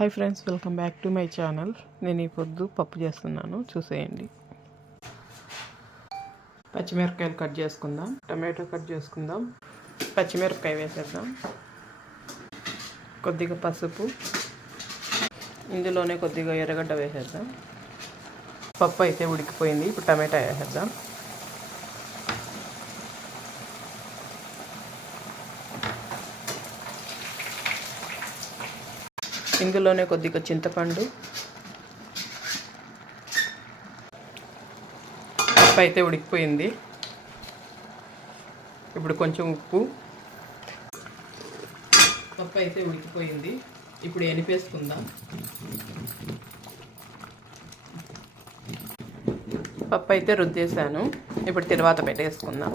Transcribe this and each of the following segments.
Hi friends, welcome back to my channel. నేను ఈ పొద్దు పప్పు చేస్తున్నాను, చూసేయండి. పచ్చిమిరపకాయలు కట్ చేసుకుందాం, టమాటో కట్ చేసుకుందాం, పచ్చిమిరపకాయ వేసేద్దాం, కొద్దిగా పసుపు, ఇందులోనే కొద్దిగా ఎర్రగడ్డ వేసేద్దాం. పప్పు అయితే ఉడికిపోయింది, ఇప్పుడు టమాటా వేసేద్దాం. ఇందులోనే కొద్దిగా చింతపండు, పప్పు అయితే ఉడికిపోయింది. ఇప్పుడు కొంచెం ఉప్పు. పప్పు అయితే ఉడికిపోయింది, ఇప్పుడు ఎనిపేసుకుందాం. పప్పు అయితే రుద్దేశాను, ఇప్పుడు తర్వాత పెట్టేసుకుందాం.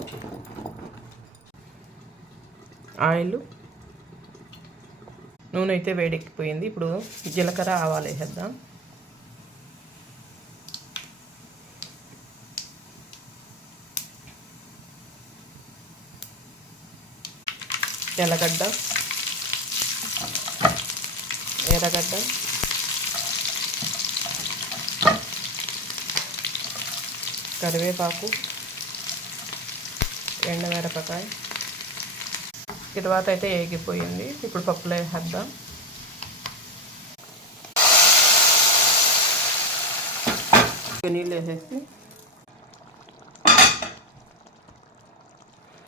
ఆయిల్, నూనె అయితే వేడెక్కిపోయింది. ఇప్పుడు జీలకర్ర, ఆవాలు వేసేద్దాం. ఎర్రగడ్డ, కరివేపాకు, ఎండుమిరపకాయ. తర్వాత అయితే ఏగిపోయింది, ఇప్పుడు పప్పులో వేసేద్దాం. నీళ్ళు వేసేసి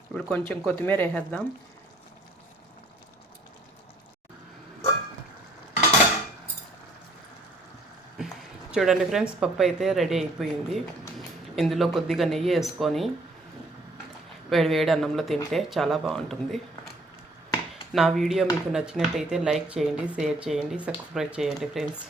ఇప్పుడు కొంచెం కొత్తిమీర వేసేద్దాం. చూడండి ఫ్రెండ్స్, పప్పు అయితే రెడీ అయిపోయింది. ఇందులో కొద్దిగా నెయ్యి వేసుకొని వేడి వేడి అన్నంలో తింటే చాలా బాగుంటుంది. నా వీడియో మీకు నచ్చినట్టయితే లైక్ చేయండి, షేర్ చేయండి, సబ్స్క్రైబ్ చేయండి ఫ్రెండ్స్.